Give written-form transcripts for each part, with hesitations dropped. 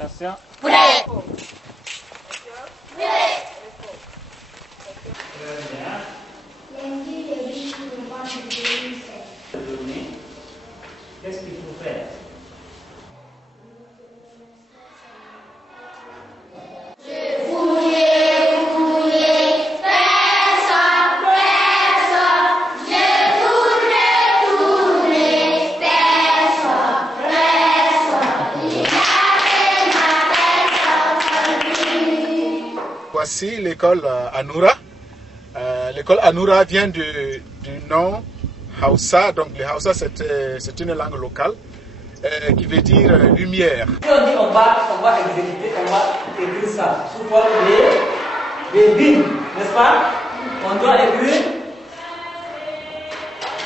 Attention. Qu'est-ce qu'il faut faire? Voici l'école Anoura. L'école Anoura vient du nom Hausa. Donc le Hausa c'est une langue locale qui veut dire lumière. Si on dit on va exécuter, on va écrire ça sous forme de billes, n'est-ce pas? On doit écrire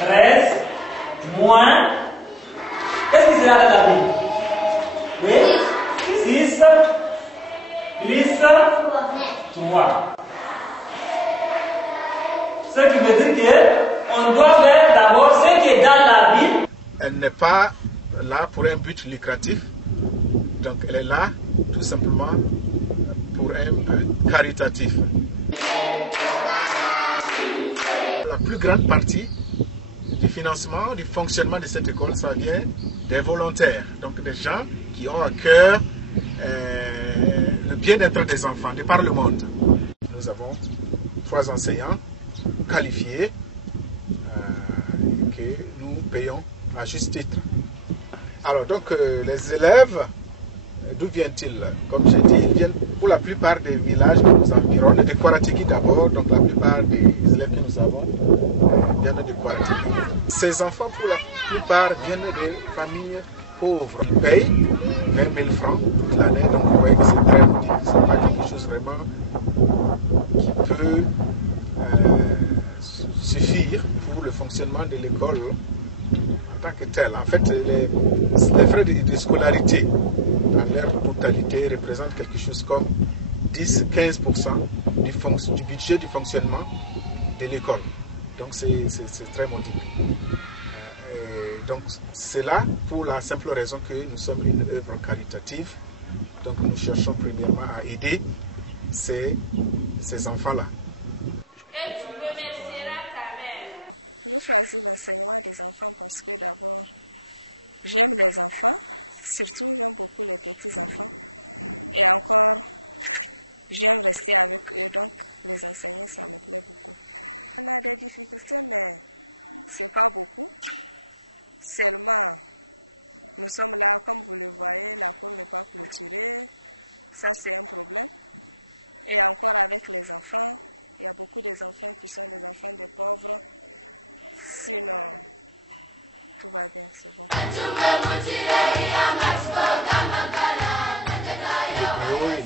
13 moins. Qu'est-ce qui sera dans la bille? Oui? 6 plus 3. Ce qui veut dire qu'on doit faire d'abord ce qui est dans la Bible. Elle n'est pas là pour un but lucratif, donc elle est là tout simplement pour un but caritatif. La plus grande partie du financement, du fonctionnement de cette école, ça vient des volontaires, donc des gens qui ont à cœur le bien-être des enfants de par le monde. Nous avons 3 enseignants qualifiés que nous payons à juste titre. Alors donc les élèves, d'où viennent-ils? Comme j'ai dit, ils viennent pour la plupart des villages qui nous environnent, de Kouaratigui d'abord, donc la plupart des élèves que nous avons viennent de Kouaratigui. Ces enfants pour la plupart viennent de familles pauvres. Ils payent 20 000 francs toute l'année, donc vous voyez que c'est très modique, ce n'est pas quelque chose vraiment qui peut suffire pour le fonctionnement de l'école en tant que tel. En fait, les frais de scolarité dans leur totalité représentent quelque chose comme 10-15% du budget du fonctionnement de l'école. Donc c'est très modique. Donc c'est là pour la simple raison que nous sommes une œuvre caritative. Donc nous cherchons premièrement à aider ces enfants-là. Et tu remercieras ta mère.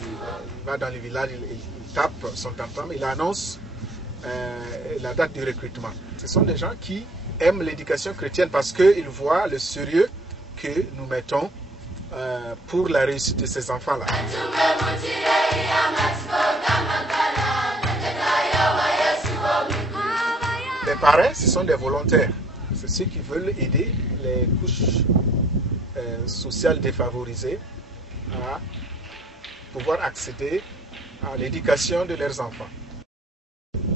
Il va dans les villages, il tape son tam-tam, il annonce la date du recrutement. Ce sont des gens qui aiment l'éducation chrétienne parce qu'ils voient le sérieux que nous mettons pour la réussite de ces enfants-là. Les parents, ce sont des volontaires. C'est ceux qui veulent aider les couches sociales défavorisées à pouvoir accéder à l'éducation de leurs enfants.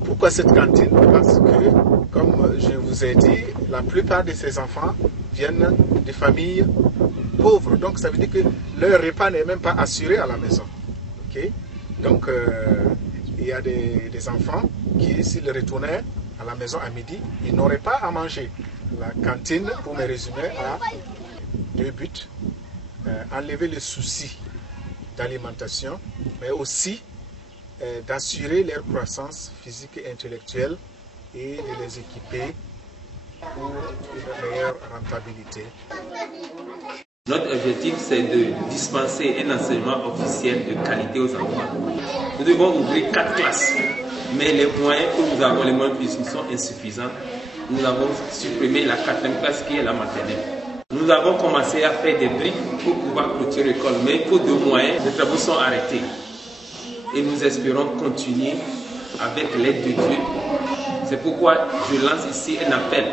Pourquoi cette cantine? Parce que, comme je vous ai dit, la plupart de ces enfants viennent de familles pauvres. Donc ça veut dire que leur repas n'est même pas assuré à la maison. Okay? Donc il y a des enfants qui, s'ils retournaient à la maison à midi, ils n'auraient pas à manger. La cantine, pour me résumer, a 2 buts. Enlever le souci d'alimentation, mais aussi d'assurer leur croissance physique et intellectuelle et de les équiper pour une meilleure rentabilité. Notre objectif, c'est de dispenser un enseignement officiel de qualité aux enfants. Nous devons ouvrir 4 classes Mais les moyens que nous avons, les moyens qui sont insuffisants, nous avons supprimé la 4e classe qui est la maternelle. Nous avons commencé à faire des briques pour pouvoir clôturer l'école, mais faute de moyens, les travaux sont arrêtés. Et nous espérons continuer avec l'aide de Dieu. C'est pourquoi je lance ici un appel,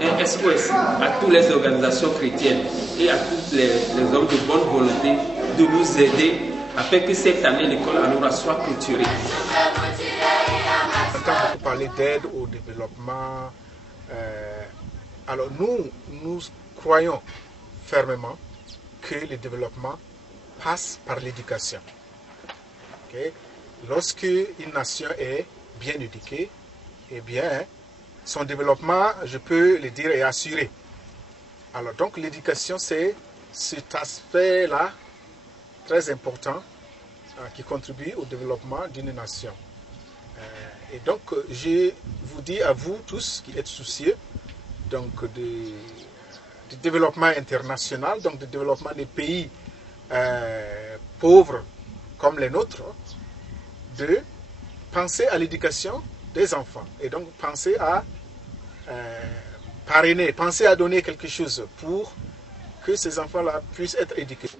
un SOS à toutes les organisations chrétiennes et à tous les hommes de bonne volonté de nous aider afin que cette année l'école à Noura soit clôturée. Quand vous parlez d'aide au développement, alors nous croyons fermement que le développement passe par l'éducation. Okay? Lorsque une nation est bien éduquée, eh bien, son développement, je peux le dire, est assuré. Alors donc l'éducation, c'est cet aspect-là très important qui contribue au développement d'une nation. Et donc je vous dis à vous tous qui êtes soucieux donc du développement international, donc du développement des pays pauvres comme les nôtres, de penser à l'éducation des enfants et donc penser à parrainer, penser à donner quelque chose pour que ces enfants-là puissent être éduqués.